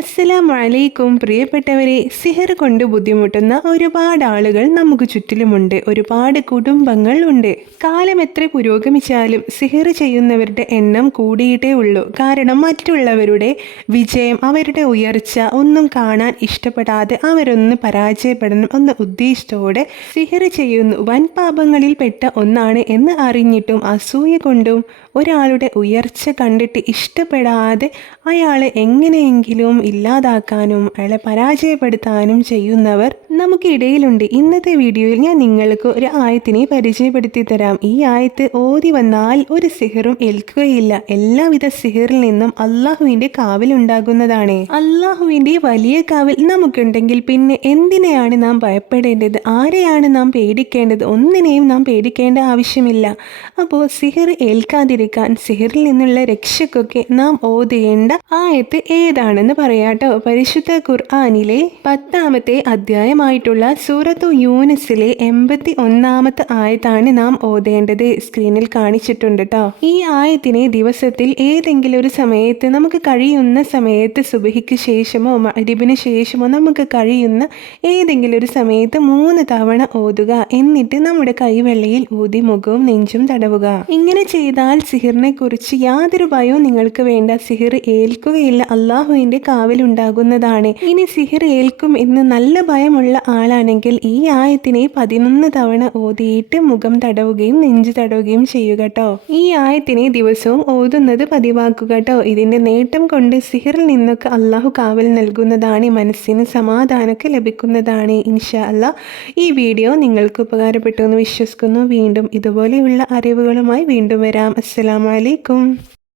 അസ്സലാമു അലൈക്കും പ്രിയപ്പെട്ടവരെ, സിഹർ കൊണ്ട് ബുദ്ധിമുട്ടുന്ന ഒരുപാട് ആളുകൾ നമുക്ക് ചുറ്റിലുമുണ്ട്. ഒരുപാട് കുടുംബങ്ങൾ ഉണ്ട്. കാലം എത്ര പുരോഗമിച്ചാലും സിഹർ ചെയ്യുന്നവരുടെ എണ്ണം കൂടിയിട്ടേ ഉള്ളൂ. കാരണം മറ്റുള്ളവരുടെ വിജയം, അവരുടെ ഉയർച്ച ഒന്നും കാണാൻ ഇഷ്ടപ്പെടാതെ അവരൊന്ന് പരാജയപ്പെടണം എന്ന ഉദ്ദേശത്തോടെ സിഹർ ചെയ്യുന്നു. വൻ പാപങ്ങളിൽ പെട്ട ഒന്നാണ് എന്ന് അറിഞ്ഞിട്ടും അസൂയ കൊണ്ടും ഒരാളുടെ ഉയർച്ച കണ്ടിട്ട് ഇഷ്ടപ്പെടാതെ അയാളെ എങ്ങനെയെങ്കിലും ഇല്ലാതാക്കാനും അയാളെ പരാജയപ്പെടുത്താനും ചെയ്യുന്നവർ നമുക്കിടയിലുണ്ട്. ഇന്നത്തെ വീഡിയോയിൽ ഞാൻ നിങ്ങൾക്ക് ഒരു ആയത്തിനെ പരിചയപ്പെടുത്തി തരാം. ഈ ആയത്ത് ഓതി വന്നാൽ ഒരു സിഹറും ഏൽക്കുകയില്ല. എല്ലാവിധ സിഹറിൽ നിന്നും അള്ളാഹുവിന്റെ കാവൽ ഉണ്ടാകുന്നതാണ്. അള്ളാഹുവിന്റെ വലിയ കാവൽ നമുക്കുണ്ടെങ്കിൽ പിന്നെ എന്തിനെയാണ് നാം ഭയപ്പെടേണ്ടത്? ആരെയാണ് നാം പേടിക്കേണ്ടത്? ഒന്നിനെയും നാം പേടിക്കേണ്ട ആവശ്യമില്ല. അപ്പോൾ സിഹർ ഏൽക്കാതിരിക്കാൻ, സിഹറിൽ നിന്നുള്ള രക്ഷയ്ക്കൊക്കെ നാം ഓതേണ്ട ആയത്ത് ഏതാണെന്ന് പറയാട്ടോ. പരിശുദ്ധ ഖുർആനിലെ 10-ാമത്തെ അധ്യായമായിട്ടുള്ള സൂറത്തു യൂനുസിലെ 81-ാമത്തെ ആയത്താണ് നാം ഓതേണ്ടത്. സ്ക്രീനിൽ കാണിച്ചിട്ടുണ്ട് കേട്ടോ. ഈ ആയത്തിനെ ദിവസത്തിൽ ഏതെങ്കിലും ഒരു സമയത്ത്, നമുക്ക് കഴിയുന്ന സമയത്ത്, സുബഹിക്ക് ശേഷമോ മഗ്‌രിബിന് ശേഷമോ നമുക്ക് കഴിയുന്ന ഏതെങ്കിലും ഒരു സമയത്ത് 3 തവണ ഓതുക. എന്നിട്ട് നമ്മുടെ കൈവെള്ളയിൽ ഊതി മുഖവും നെഞ്ചും തടവുക. ഇങ്ങനെ ചെയ്താൽ സിഹിറിനെ കുറിച്ച് യാതൊരു ഭയവും നിങ്ങൾക്ക് വേണ്ട. സിഹിർ ഏൽക്കുകയില്ല. അള്ളാഹുവിന്റെ കാവലുണ്ടാകുന്നതാണ്. ഇനി സിഹിർ ഏൽക്കും എന്ന് നല്ല ഭയമുള്ള ആളാണെങ്കിൽ ഈ ആയത്തിനെ 11 തവണ ഓതിയിട്ട് മുഖം തടവുകയും നെഞ്ചു തടവുകയും ചെയ്യുക കേട്ടോ. ഈ ആയത്തിനെ ദിവസവും ഓതുന്നത് പതിവാക്കുക കേട്ടോ. ഇതിന്റെ നേട്ടം കൊണ്ട് സിഹിറിൽ നിന്നൊക്കെ അള്ളാഹു കാവൽ നൽകുന്നതാണ്. മനസ്സിന് സമാധാനമൊക്കെ ലഭിക്കുന്നതാണ്. ഇൻഷാ അല്ലാഹ് ഈ വീഡിയോ നിങ്ങൾക്ക് ഉപകാരപ്പെട്ടു എന്ന് വിശ്വസിക്കുന്നു. വീണ്ടും ഇതുപോലെയുള്ള അറിവുകളുമായി വീണ്ടും വരാം. അസ്സലാമു അലൈക്കും.